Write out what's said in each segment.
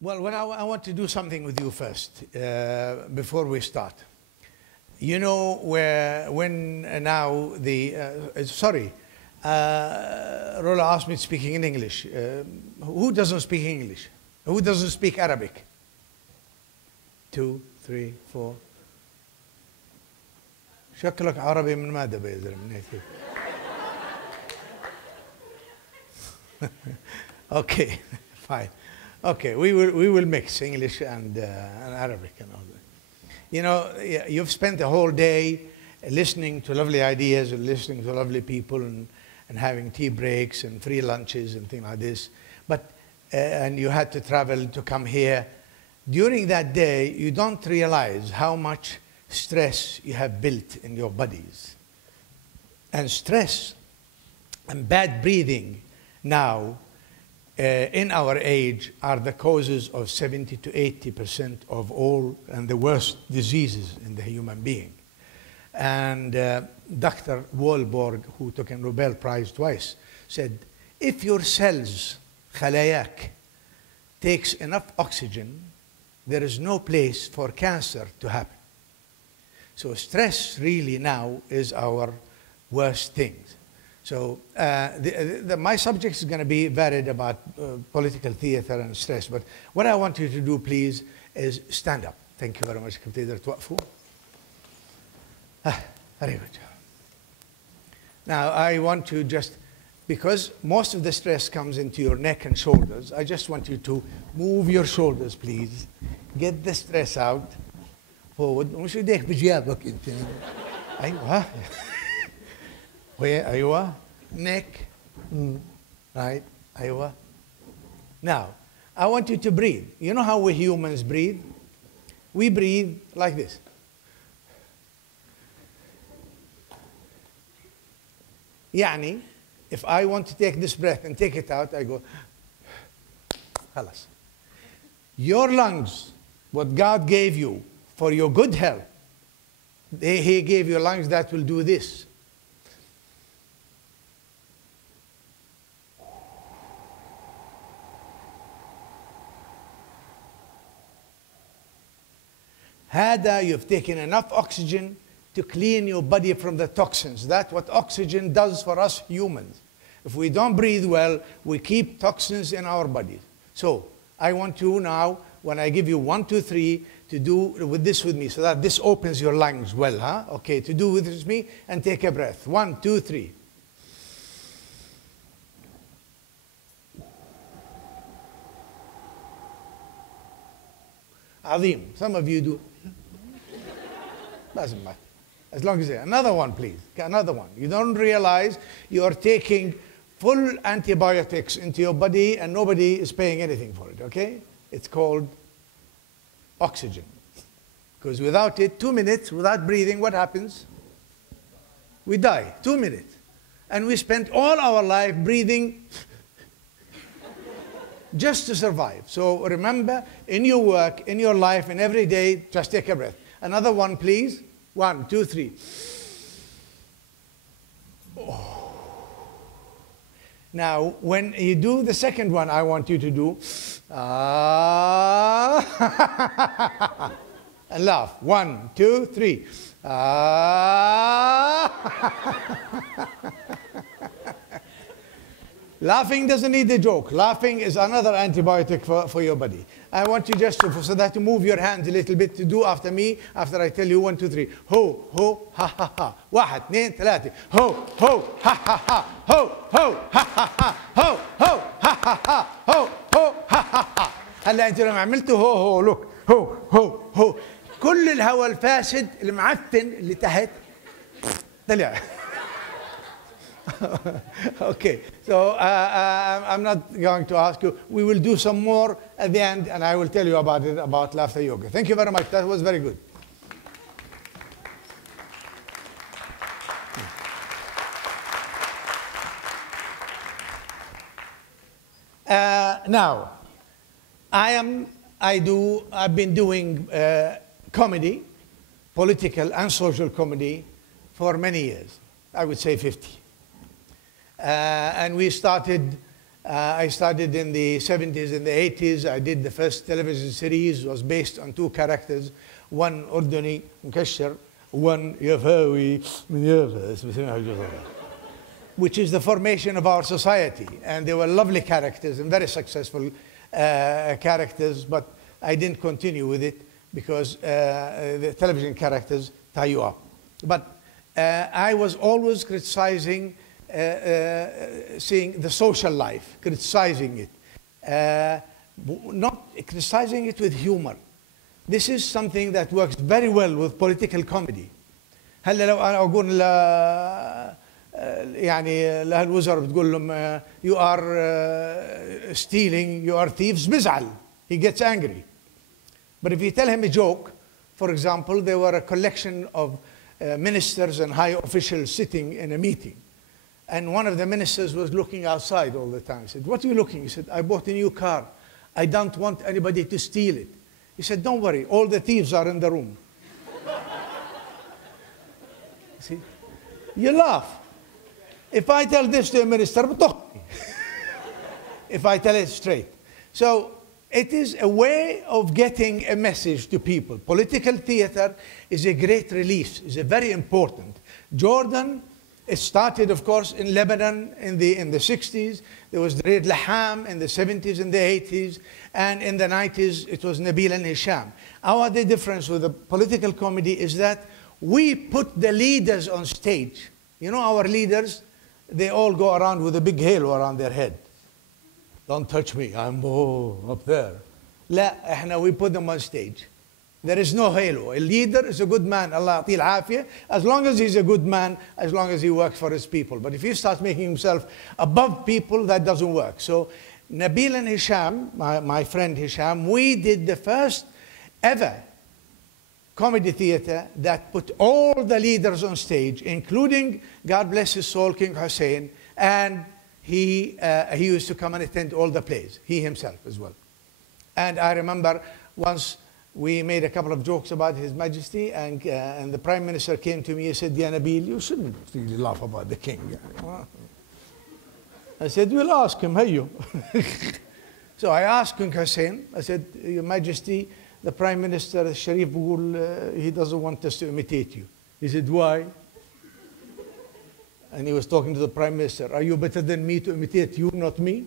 Well, I want to do something with you first, before we start. You know, when now the, Rola asked me speaking in English. Who doesn't speak English? Who doesn't speak Arabic? 2, 3, 4. شكلك عربي من ماذا يا زلمة؟ Okay, fine. Okay, we will mix English and Arabic and all that. You know, you've spent a whole day listening to lovely ideas and listening to lovely people and having tea breaks and free lunches and things like this. But and you had to travel to come here. During that day, you don't realize how much stress you have built in your bodies. And stress and bad breathing now, in our age, are the causes of 70 to 80% of all and the worst diseases in the human being. And Dr. Wahlberg, who took a Nobel Prize twice, said, if your cells, khalayak, takes enough oxygen, there is no place for cancer to happen. So stress really now is our worst thing. So my subject is going to be varied about political theater and stress. But what I want you to do, please, is stand up. Thank you very much. Very good. Now, I want to just, because most of the stress comes into your neck and shoulders, I just want you to move your shoulders, please. Get the stress out. Forward. مش ايديك بجيابك انت. ايوه. أيوة. Neck. Right. أيوة. Now, I want you to breathe. You know how we humans breathe? We breathe like this. يعني, if I want to take this breath and take it out, I go, خلاص. Your lungs, what God gave you for your good health, He gave you lungs that will do this. Hada, you've taken enough oxygen to clean your body from the toxins. That's what oxygen does for us humans. If we don't breathe well, we keep toxins in our bodies. So, I want you now, when I give you 1, 2, 3, to do with this with me, so that this opens your lungs well, huh? Okay, to do with this with me, and take a breath. 1, 2, 3. Azim. Some of you do. Doesn't matter. As long as another one, please. Another one. You don't realize you are taking full antibiotics into your body and nobody is paying anything for it, okay? It's called oxygen. Because without it, 2 minutes, without breathing, what happens? We die. 2 minutes. And we spent all our life breathing just to survive. So remember, in your work, in your life, and every day, just take a breath. Another one, please. 1, 2, 3. Oh. Now, when you do the second one, I want you to do, and laugh. 1, 2, 3. Laughing doesn't need a joke. Laughing is another antibiotic for your body. I want you just to, so that to move your hands a little bit, to do after me, after I tell you 1, 2, 3. Ho, ho, ha, ha, ha. 1, 2, 3. Ho, ho, ha, ha, ha. Ho, ho, ha, ha, ha. Ho, ho, ha, ha, ha. Ho, ho, ha, ha, ha. هلا انتوا لما عملتوا هو لوك هو هو كل الهواء الفاسد المعفن اللي تحت طلع. Okay, so I'm not going to ask you. We will do some more at the end, and I will tell you about it, about laughter yoga. Thank you very much. That was very good. Now, I've been doing comedy, political and social comedy, for many years. I would say 50. And we started I started in the 70s and the 80s. I did the first television series, was based on two characters. One Urduni, مكشر, one Yafawi, which is the formation of our society. And they were lovely characters and very successful characters, but I didn't continue with it because the television characters tie you up. But I was always criticizing, seeing the social life, criticizing it, not criticizing it with humor. This is something that works very well with political comedy. هلا لو أنا أقول يعني لهالوزراء بتقول لهم you are stealing, you are thieves, بزعل. He gets angry. But if you tell him a joke, for example, there were a collection of ministers and high officials sitting in a meeting. And one of the ministers was looking outside all the time. He said, "What are you looking?" He said, "I bought a new car. I don't want anybody to steal it." He said, "Don't worry, all the thieves are in the room." See? You laugh. If I tell this to a minister, if I tell it straight. So it is a way of getting a message to people. Political theater is a great release, is a very important. Jordan, it started, of course, in Lebanon in the 60s. There was Reid Laham in the 70s and the 80s. And in the 90s, it was Nabil and Hisham. The difference with the political comedy is that we put the leaders on stage. You know, our leaders, they all go around with a big halo around their head. Don't touch me, I'm up there. لا, we put them on stage. There is no halo. A leader is a good man, Allah يعطيه العافية, as long as he's a good man, as long as he works for his people. But if he starts making himself above people, that doesn't work. So Nabil and Hisham, my friend Hisham, we did the first ever comedy theater that put all the leaders on stage, including, God bless his soul, King Hussein, and he used to come and attend all the plays, he himself as well. And I remember once we made a couple of jokes about His Majesty, and the Prime Minister came to me and said, "Ya Nabil, you shouldn't really laugh about the king." I said, "We'll ask him, hey you." So I asked King Hussein, I said, "Your Majesty, the Prime Minister, Sharif, he doesn't want us to imitate you." He said, "Why?" And he was talking to the Prime Minister, "Are you better than me to imitate you, not me?"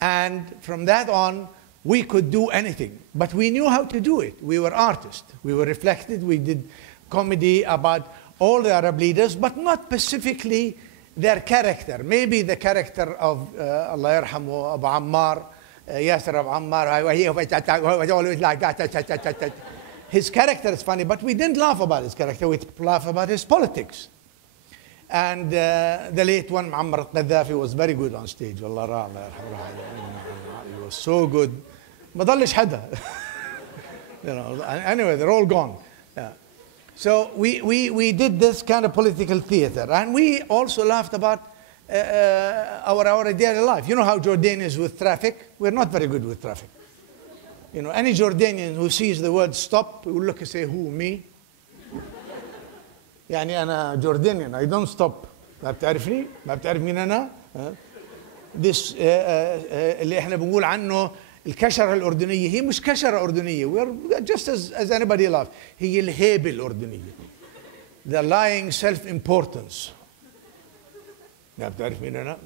And from that on, we could do anything, but we knew how to do it. We were artists. We were reflected. We did comedy about all the Arab leaders, but not specifically their character. Maybe the character of Allah yarhamu Abu Ammar, Yasser Abu Ammar. His character is funny, but we didn't laugh about his character. We laughed about his politics. And the late one, Muammar al-Qaddafi, was very good on stage. He was so good. ما ضلش حدا. You know, anyway, they're all gone. Yeah. So we did this kind of political theater. And we also laughed about our daily life. You know how Jordanians with traffic? We're not very good with traffic. You know, any Jordanian who sees the word stop will look and say, "Who, me?" يعني أنا Jordanian, I don't stop. ما بتعرفني؟ ما بتعرف مين أنا؟ This اللي إحنا بنقول عنه الكشرة الأردنية، هي مش كشرة أردنية. We're just as anybody else. هي الهيبة الأردنية. The lying self-importance. ما بتعرف مين أنا؟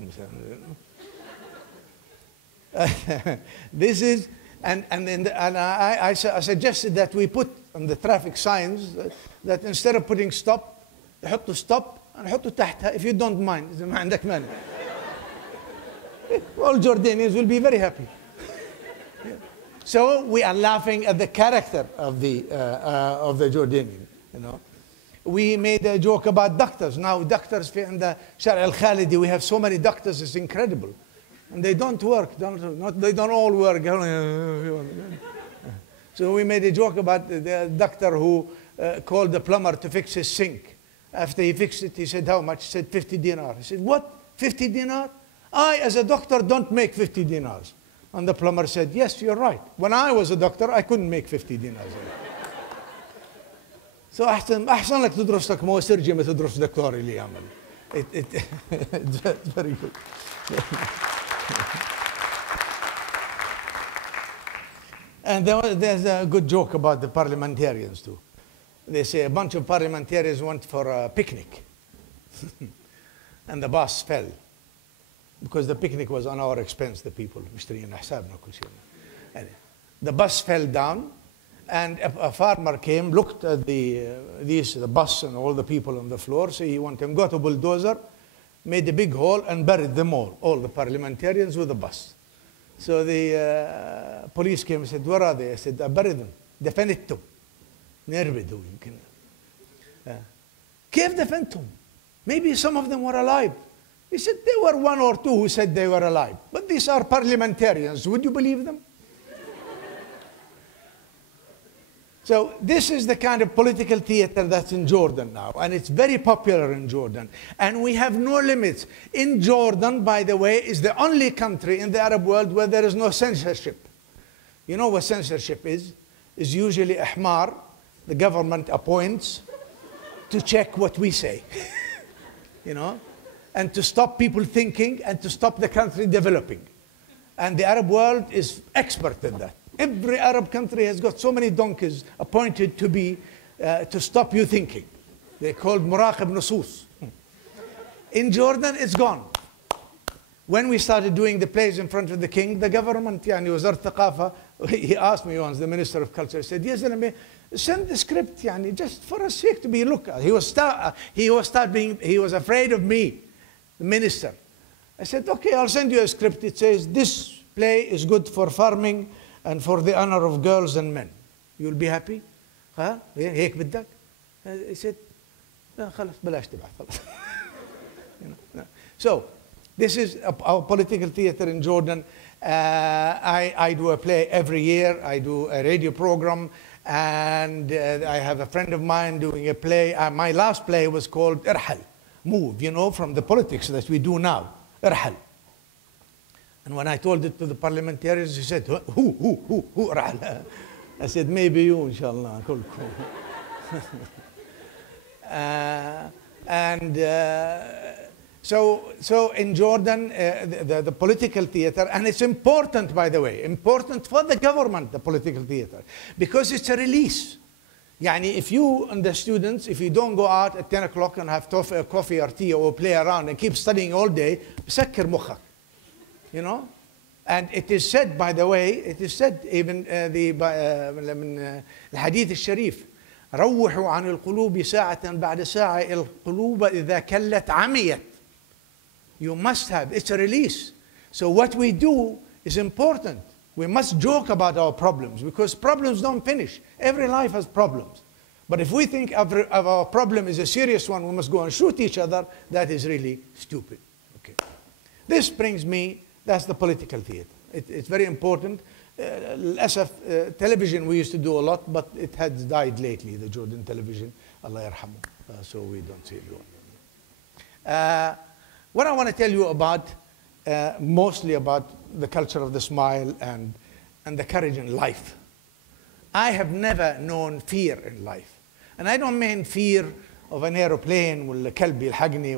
This is, and I suggested that we put on the traffic signs that instead of putting stop, نحطوا stop نحطوا تحتها if you don't mind. إذا ما عندك مانع. All Jordanians will be very happy. Yeah. So we are laughing at the character of the Jordanian. You know, we made a joke about doctors. Now doctors in the Shar al-Khalidi, we have so many doctors, it's incredible. And they don't work, they don't all work. So we made a joke about the doctor who called the plumber to fix his sink. After he fixed it, he said, "How much?" He said, 50 dinar. He said, "What? 50 dinar? I, as a doctor, don't make 50 dinars. And the plumber said, "Yes, you're right. When I was a doctor, I couldn't make 50 dinars." So أحسن لك تدرس لك موسرجي ما تدرس دكتور اللي يعمل. It's very good. And there's a good joke about the parliamentarians too. They say a bunch of parliamentarians went for a picnic. And the bus fell. Because the picnic was on our expense, the people. The bus fell down, and a farmer came, looked at the bus and all the people on the floor, so he went and got a bulldozer, made a big hole, and buried them all the parliamentarians with the bus. So the police came and said, where are they? I said, I buried them. دفنتهم. نربدوا يمكن. كيف دفنتهم? Maybe some of them were alive. He said, there were one or two who said they were alive. But these are parliamentarians. Would you believe them? So this is the kind of political theater that's in Jordan now. And it's very popular in Jordan. And we have no limits. In Jordan, by the way, is the only country in the Arab world where there is no censorship. You know what censorship is? It's usually ahmar, the government appoints to check what we say. You know? And to stop people thinking and to stop the country developing. And the Arab world is expert in that. Every Arab country has got so many donkeys appointed to be, to stop you thinking. They're called muraqib nusus. In Jordan, it's gone. When we started doing the plays in front of the king, the government, Wazir Thaqafa, he asked me once, the Minister of Culture, said, yes, send the script, just for a sake to be looked at. He was afraid of me, the minister. I said, okay, I'll send you a script. It says, this play is good for farming and for the honor of girls and men. You'll be happy? Huh? هيك بدك? He said, لا خلاص بلاش تبعث خلاص. So, this is our political theater in Jordan. I do a play every year. I do a radio program. And I have a friend of mine doing a play. My last play was called Irhal, move, from the politics that we do now. Irhal. And when I told it to the parliamentarians, he said, who Irhal? I said, maybe you, inshallah. So in Jordan, the political theater, and it's important, by the way, important for the government, the political theater, because it's a release. If you and the students, if you don't go out at 10 o'clock and have coffee or tea or play around and keep studying all day, بسكر مخك, And it is said, by the way, it is said even من الحديث الشريف, روحوا عن القلوب ساعة بعد ساعة القلوب إذا كلت عميت. You must have, it's a release. So what we do is important. We must joke about our problems because problems don't finish. Every life has problems. But if we think of our problem is a serious one, we must go and shoot each other, that is really stupid. Okay. This brings me, that's the political theater. It's very important. Television we used to do a lot, but it has died lately, the Jordan television. Allah yarhamu. So we don't see it going. What I want to tell you about, mostly about the culture of the smile and the courage in life. I have never known fear in life. And I don't mean fear of an aeroplane, ولا كلب يلحقني,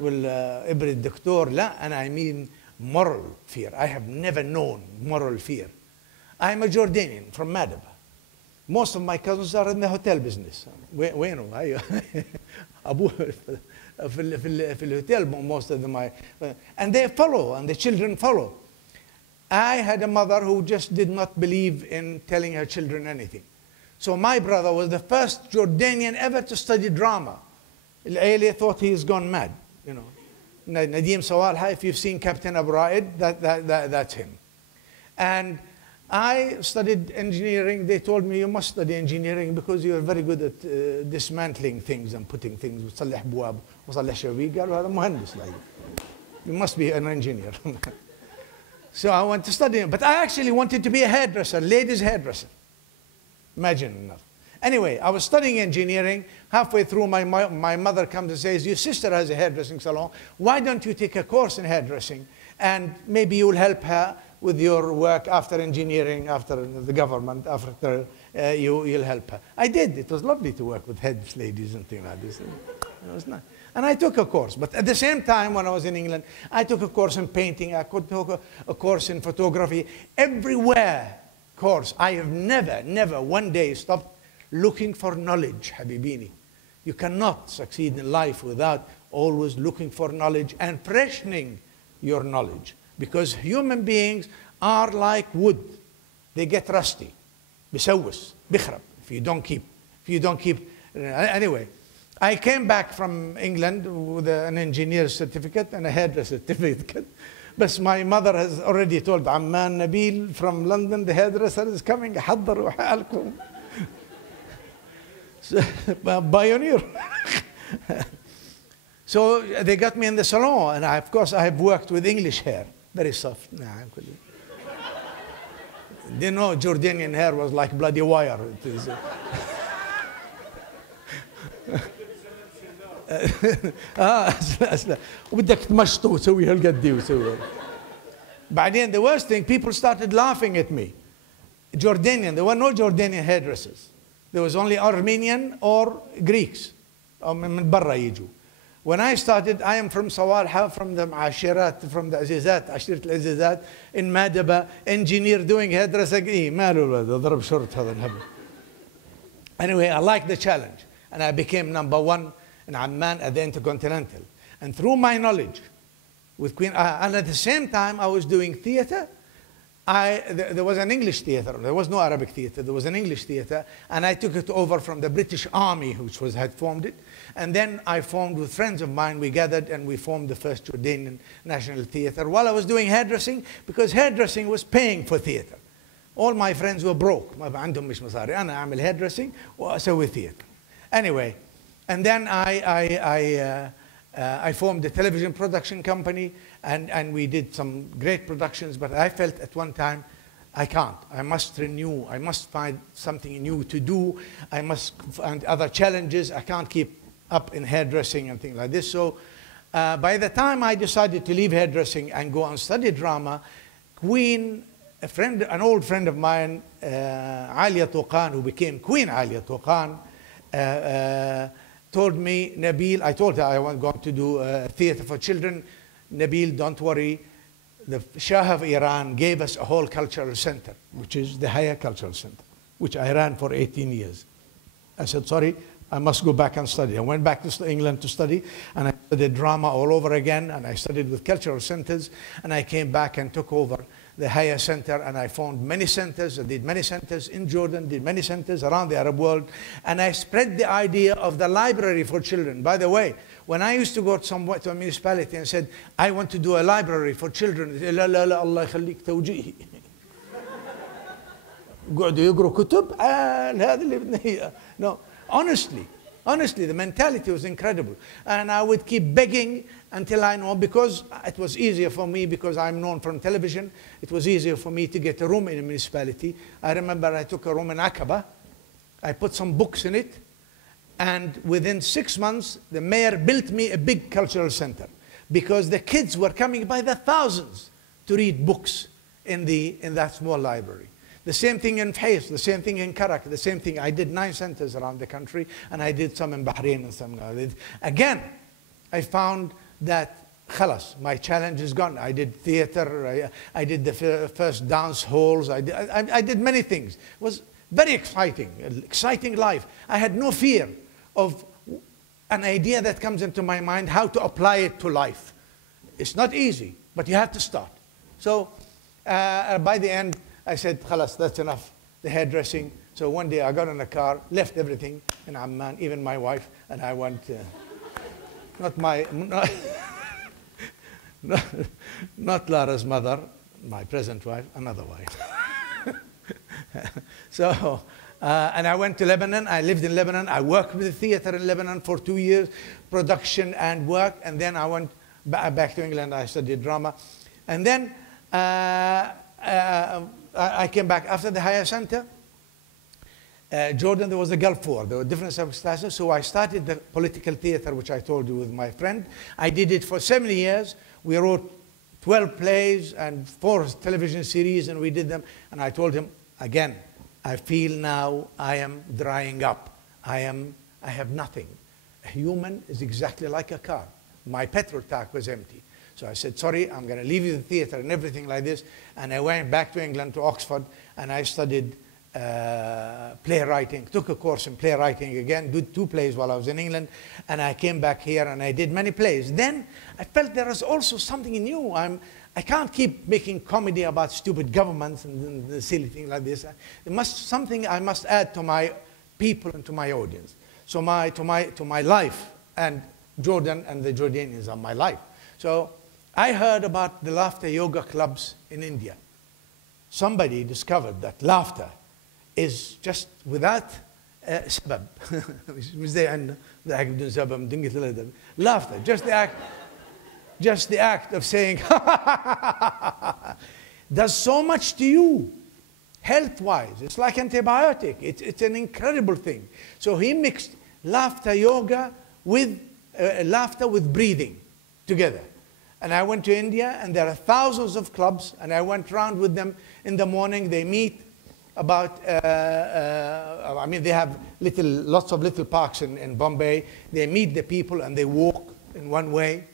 ولا إبرة الدكتور. لا, and I mean moral fear. I have never known moral fear. I am a Jordanian from Madaba. Most of my cousins are in the hotel business. وينهم؟ أبوه في الhotel, most of them, and they follow, and the children follow. I had a mother who just did not believe in telling her children anything. So my brother was the first Jordanian ever to study drama. العيلة thought he has gone mad, Nabil Sawalha, if you've seen Captain Abu Raid, that's him. And I studied engineering. They told me, you must study engineering because you're very good at dismantling things and putting things. وتصلح بواب وتصلح شبابيك. قالوا هذا مهندس like you must be an engineer. So I went to study, but I actually wanted to be a hairdresser, ladies hairdresser. Imagine enough. Anyway, I was studying engineering. Halfway through, my mother comes and says, your sister has a hairdressing salon. Why don't you take a course in hairdressing? And maybe you'll help her with your work after engineering, after the government, after you'll help her. I did. It was lovely to work with heads ladies and things like this. It was nice. And I took a course. But at the same time, when I was in England, I took a course in painting. I took a course in photography. Everywhere course. I have never one day stopped looking for knowledge, Habibini. You cannot succeed in life without always looking for knowledge and freshening your knowledge. Because human beings are like wood. They get rusty. بيسوس, بيخرب. If you don't keep. Anyway, I came back from England with an engineer's certificate and a hairdresser certificate. But my mother has already told Amman Nabil from London, the hairdresser is coming. حضروا حالكم. Pioneer. So they got me in the salon, and of course I have worked with English hair, very soft. They know Jordanian hair was like bloody wire. It is, وبدك تمشطه وتسوي هالقد دي وتسوي. بعدين the worst thing, people started laughing at me. Jordanian, there were no Jordanian hairdressers. There was only Armenian or Greeks. من برا يجوا. When I started, I am from Sawalha, from the Ashirat, from the Azizat, Ashirat al-Azizat, in Madaba, engineer doing hairdressing. Anyway, I liked the challenge, and I became #1 in Amman at the Intercontinental. And through my knowledge with Queen, and at the same time, I was doing theater. There was an English theater. There was no Arabic theater. There was an English theater, and I took it over from the British Army, which had formed it. And then I formed with friends of mine. We gathered and we formed the first Jordanian National Theater while I was doing hairdressing, because hairdressing was paying for theater. All my friends were broke. ما عندهم مش مصاري. أنا أعمل hairdressing وأسوي theater. Anyway, and then I formed a television production company, and we did some great productions, but I felt at one time, I can't. I must renew. I must find something new to do. I must find other challenges. I can't keep up in hairdressing and things like this. So by the time I decided to leave hairdressing and go and study drama, an old friend of mine, Alia Touqan, who became Queen Alia Touqan, told me, Nabil, I told her I was going to do theater for children. Nabil, don't worry. The Shah of Iran gave us a whole cultural center, which is the Haya Cultural Center, which I ran for 18 years. I said, sorry, I must go back and study. I went back to England to study, and I studied drama all over again, and I studied with cultural centers, and I came back and took over the Haya Center, and I found many centers. I did many centers in Jordan, did many centers around the Arab world, and I spread the idea of the library for children. By the way, when I used to go to a municipality and said, I want to do a library for children, they said, لا لا لا الله يخليك توجيهي. قعدوا يقروا كتب هذا اللي بدنا إياه. No, honestly, the mentality was incredible. And I would keep begging until I know, because it was easier for me, because I'm known from television, it was easier for me to get a room in a municipality. I remember I took a room in Aqaba. I put some books in it. And within 6 months, the mayor built me a big cultural center, because the kids were coming by the thousands to read books in that small library. The same thing in Fais, the same thing in Karak, the same thing. I did 9 centers around the country, and I did some in Bahrain and some. Again, I found that, khalas, my challenge is gone. I did theater, I did the first dance halls, I did many things. It was very exciting life. I had no fear of an idea that comes into my mind, how to apply it to life. It's not easy, but you have to start. So by the end, I said, khalas, that's enough, the hairdressing. So one day I got in a car, left everything in Amman, even my wife, and I went, not Lara's mother, my present wife, another wife. So, and I went to Lebanon. I lived in Lebanon. I worked with the theater in Lebanon for 2 years, production and work. And then I went back to England. I studied drama. And then I came back after the Haya Center. Jordan, there was the Gulf War. There were different circumstances. So I started the political theater, which I told you, with my friend. I did it for 7 years. We wrote 12 plays and 4 television series, and we did them. And I told him, again, I feel now I am drying up. I have nothing. A human is exactly like a car. My petrol tank was empty. So I said, sorry, I'm going to leave you the theater and everything like this. And I went back to England, to Oxford, and I studied playwriting, took a course in playwriting again, did 2 plays while I was in England, and I came back here and I did many plays. Then I felt there was also something new. I can't keep making comedy about stupid governments and the silly thing like this. Something I must add to my people and to my audience. So to my life, and Jordan and the Jordanians are my life. So I heard about the laughter yoga clubs in India. Somebody discovered that laughter is just without سبب. مش زي عندنا ضحك بدون سبب من دنيا ثلاثة. Laughter, just the act of saying does so much to you, health-wise. It's like antibiotic. It's an incredible thing. So he mixed laughter yoga with laughter with breathing together. And I went to India, and there are thousands of clubs, and I went around with them in the morning. They meet about, I mean, they have lots of little parks in Bombay. They meet the people, and they walk in one way.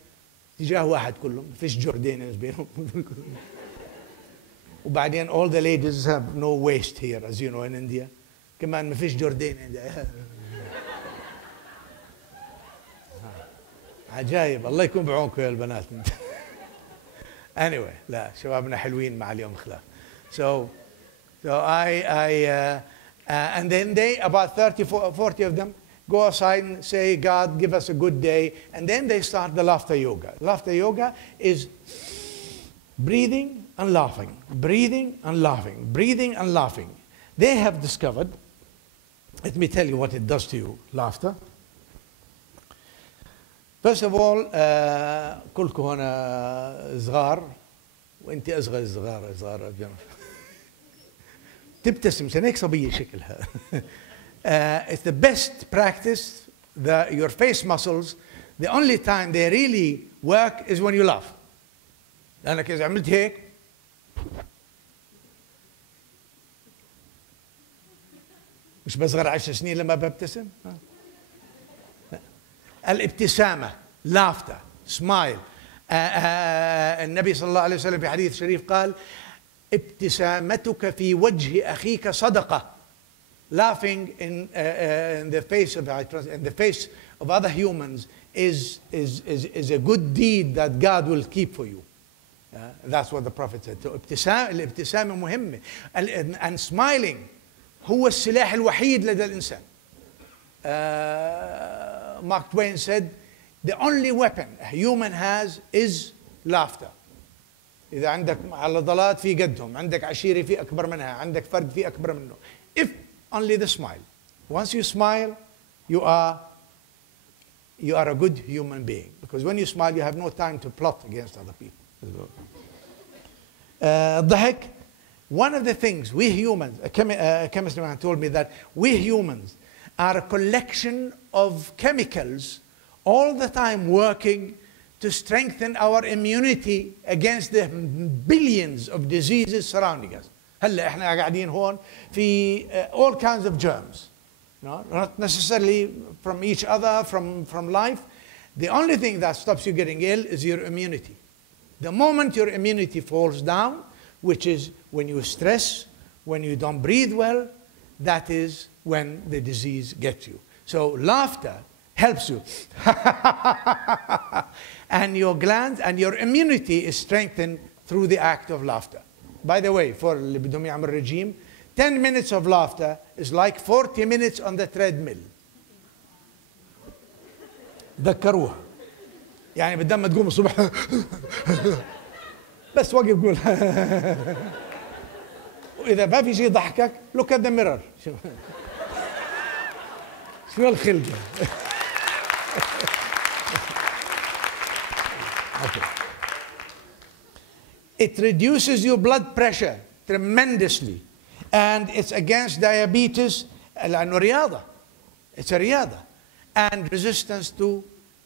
تجاه واحد كلهم فيش Jordanians بينهم. وبعدين all the ladies have no waist here, as you know, in India. كمان ما فيش Jordanian. عجايب. الله يكون بعونكم يا البنات. Anyway, لا شبابنا حلوين مع اليوم خلاف. So and then about 40 of them go aside and say, God, give us a good day. And then they start the laughter yoga. Laughter yoga is breathing and laughing, breathing and laughing, breathing and laughing. They have discovered, let me tell you what it does to you, laughter. First of all, كلكم هنا صغار وانت اصغر صغار تبتسم عشان هيك صبيه شكلها. It's the best practice. Your face muscles, the only time they really work is when you laugh. لأنك إذا عملت هيك مش بصغر 10 سنين لما ببتسم. الابتسامة, laughter, smile. النبي صلى الله عليه وسلم في حديث شريف قال ابتسامتك في وجه أخيك صدقة. Laughing in the face of other humans is a good deed that God will keep for you. That's what the Prophet said. So الابتسامة مهمة. And smiling هو السلاح الوحيد لدى الإنسان. Mark Twain said, the only weapon a human has is laughter. إذا عندك عضلات في قدهم، عندك عشيرة في أكبر منها، عندك فرد في أكبر منه. If only the smile. Once you smile, you are a good human being. Because when you smile, you have no time to plot against other people. الضحك. One of the things we humans, a chemist man told me that we humans are a collection of chemicals all the time working to strengthen our immunity against the billions of diseases surrounding us. هلا احنا قاعدين هون في all kinds of germs, not necessarily from each other, from life. The only thing that stops you getting ill is your immunity. The moment your immunity falls down, which is when you stress, when you don't breathe well, that is when the disease gets you. So laughter helps you. And your glands and your immunity is strengthened through the act of laughter. By the way, for اللي بدهم يعمل regime, 10 minutes of laughter is like 40 minutes on the treadmill. ذكروها. يعني بدل ما تقوم الصبح بس وقف قول. وإذا ما في شيء يضحكك, look at the mirror. شو الخلقة؟ Okay. It reduces your blood pressure tremendously, and it's against diabetes. لأنه رياضة. It's a رياضة. And resistance to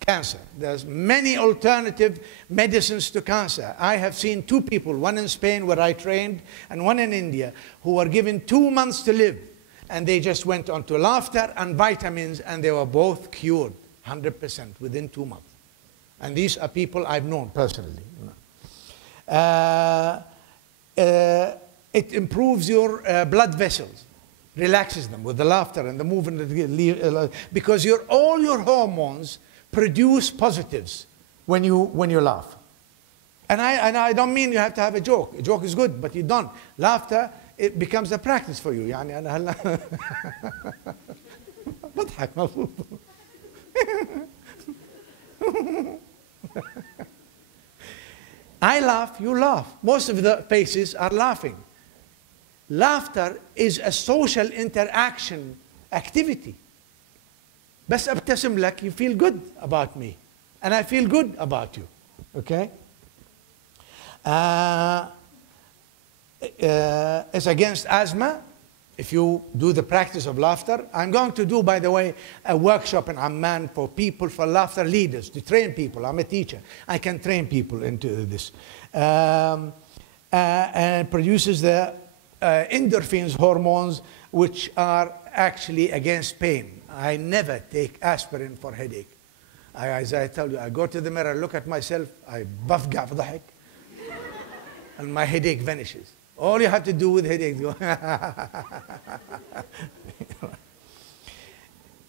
cancer. There's many alternative medicines to cancer. I have seen 2 people, one in Spain where I trained, and one in India, who were given 2 months to live. And they just went on to laughter and vitamins, and they were both cured. 100% within 2 months. And these are people I've known personally. It improves your blood vessels, relaxes them with the laughter and the movement, because all your hormones produce positives when you laugh. And I don't mean you have to have a joke. A joke is good, but you don't. Laughter, it becomes a practice for you. يعني أنا هلا بضحك مبسوط. I laugh, you laugh. Most of the faces are laughing. Laughter is a social interaction activity. بس ابتسم لك, you feel good about me. And I feel good about you. Okay? It's against asthma if you do the practice of laughter. I'm going to do, by the way, a workshop in Amman for people, for laughter leaders, to train people. I'm a teacher. I can train people into this. And it produces the endorphins hormones, which are actually against pain. I never take aspirin for headache. As I tell you, I go to the mirror, look at myself, I بفقع في ضحك, and my headache vanishes. All you have to do with headache, go.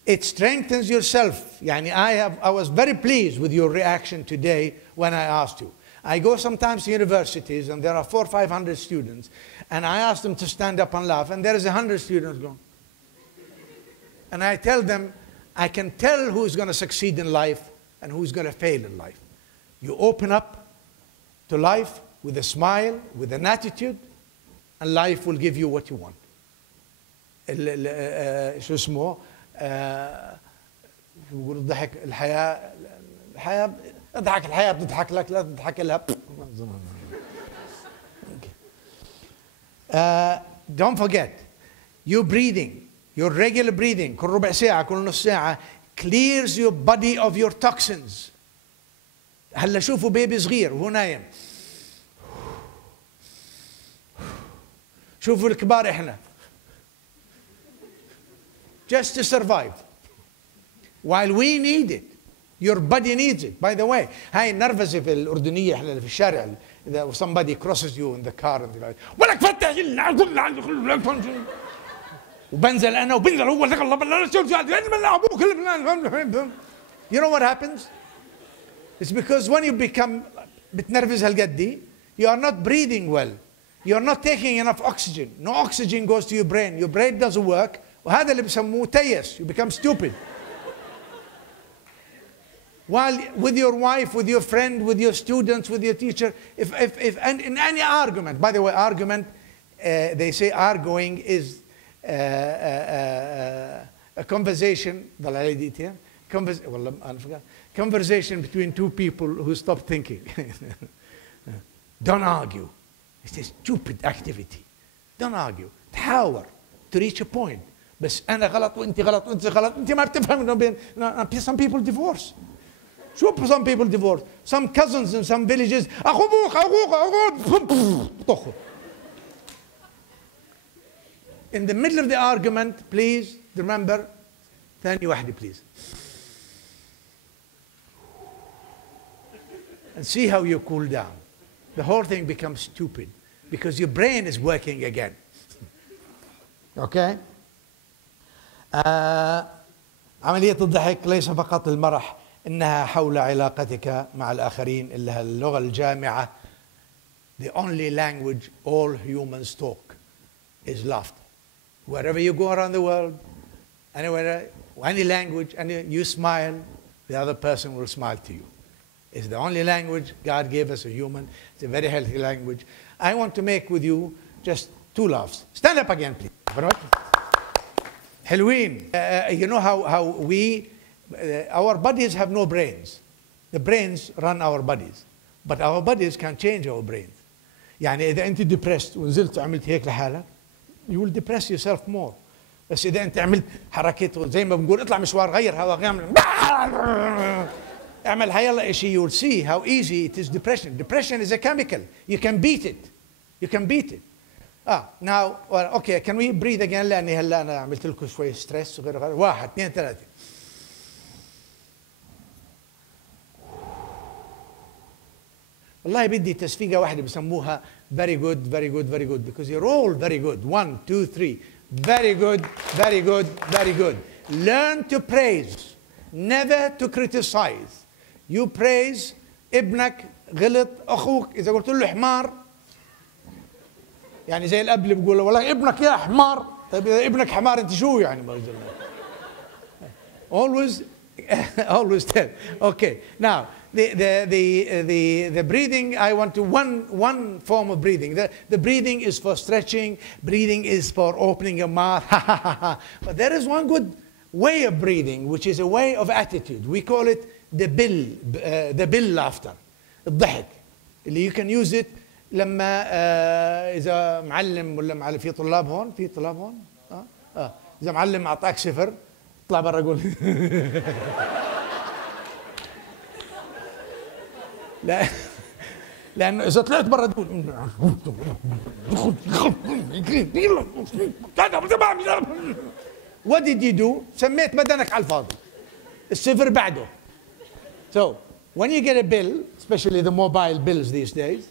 It strengthens yourself. Yani I was very pleased with your reaction today when I asked you. I go sometimes to universities and there are 400 or 500 students, and I ask them to stand up and laugh, and there is 100 students going. And I tell them, I can tell who's going to succeed in life and who's going to fail in life. You open up to life with a smile, with an attitude, and life will give you what you want. شو اسمه بيقول الضحك الحياة اضحك الحياة بتضحك لك لا تضحك لها. Don't forget, your breathing, your regular breathing, كل ربع ساعة كل نص ساعة, clears your body of your toxins. هلا شوفوا بيبي صغير وهو نايم. شوفوا الكبار احنا. Just to survive. While we need it, your body needs it. By the way, هاي النرفزة في الأردنية احنا في الشارع, إذا somebody crosses you in the car and like, ولك فتح وبنزل أنا وبنزل هو لك الله You know what happens? It's because when you become بتنرفز هالقدي, you are not breathing well. You are not taking enough oxygen. No oxygen goes to your brain. Your brain doesn't work. وهذا اللي بسموه تيس. You become stupid. While with your wife, with your friend, with your students, with your teacher, and in any argument, by the way, argument, they say arguing is a conversation, conversation between two people who stop thinking. Don't argue. It's a stupid activity. Don't argue. تحاور to reach a point. بس أنا غلط وأنت غلط وأنت غلط. أنت ما بتفهم إنه بين. Some people divorce. شو some people divorce? Some cousins in some villages. In the middle of the argument, please remember. ثانية واحدة, please. And see how you cool down. The whole thing becomes stupid because your brain is working again. Okay? عملية الضحك ليس فقط المرح, إنها حول علاقتك مع الآخرين, إنها اللغة الجامعة. The only language all humans talk is laughter. Wherever you go around the world, anywhere, any language, and you smile, the other person will smile to you. It's the only language God gave us, a human. It's a very healthy language. I want to make with you just 2 laughs. Stand up again, please. حلوين. You know how we, our bodies have no brains. The brains run our bodies. But our bodies can change our brains. يعني إذا أنت depressed ونزلت وعملت هيك لحالك, you will depress yourself more. بس إذا أنت عملت حركات زي ما بنقول اطلع مشوار, غير هواء, اعمل هيلا شيء, you will see how easy it is depression. Depression is a chemical. You can beat it. You can beat it. Now, well, okay, can we breathe again? لأني هلا أنا عملت لكم شوية stress وغيره. 1 2 3. والله بدي تصفيقة واحدة بسموها very good, very good, very good, because you're all very good. 1, 2, 3. Very good, very good, very good. Learn to praise, never to criticize. You praise ابنك غلط، أخوك إذا قلت له حمار، يعني زي الأب اللي بيقول له والله ابنك يا حمار. طيب إذا ابنك حمار أنت شو يعني؟ Always, always tell. Okay, now the breathing. I want to one form of breathing. The breathing is for stretching. Breathing is for opening your mouth. But there is one good way of breathing, which is a way of attitude. We call it the bill laughter. الضحك اللي you can use it لما إذا معلم ولا معلم في طلاب هون إذا معلم أعطاك صفر اطلع برا قول لا لأنه إذا طلعت برا تقول what did you do؟ سميت بدنك على الفاضي، الصفر بعده. So when you get a bill, especially the mobile bills these days,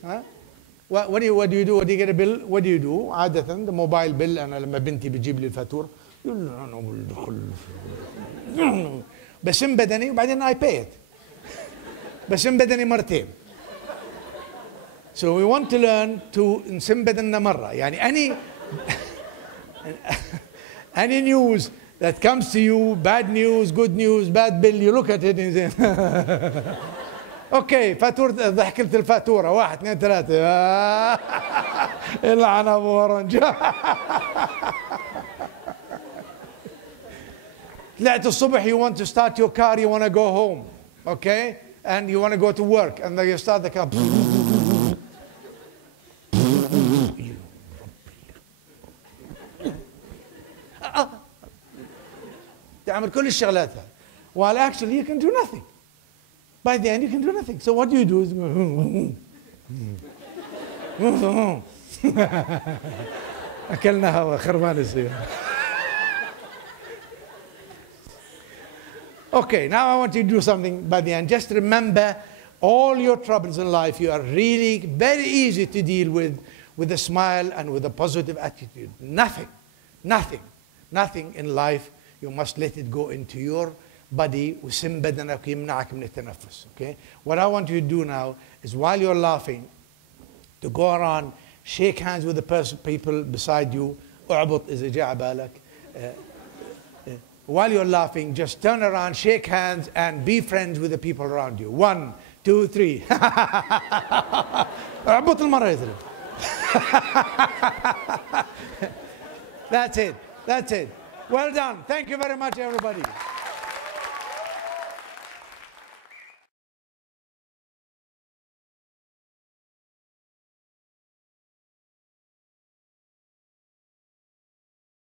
what do you do? When you get a bill, what do you do? عادة the mobile bill، أنا لما بنتي بتجيب لي الفاتورة بسم بدني وبعدين I pay it. بسم بدني مرتين. So we want to learn to نسم بدننا مرة. يعني any news that comes to you, bad news, good news, bad bill, you look at it and say اوكي فاتورة ضحكت الفاتورة 1 2 3 العن ابو ورنج. طلعت الصبح you want to start your car, you want to go home, okay, and you want to go to work, and then you start the car. تعمل كل الشغلات هذه. While actually you can do nothing. By the end you can do nothing. So what you do is أكلنا هوا خرمان يصير. Okay, now I want you to do something by the end. Just remember all your troubles in life, you are really very easy to deal with a smile and with a positive attitude. Nothing in life, you must let it go into your body وسم بدنك يمنعك من التنفس. Okay? What I want you to do now is while you're laughing, to go around, shake hands with the people beside you. اعبط إذا جاء على بالك. While you're laughing, just turn around, shake hands, and be friends with the people around you. 1, 2, 3. اعبط المرة يضرب. That's it. Well done. Thank you very much, everybody.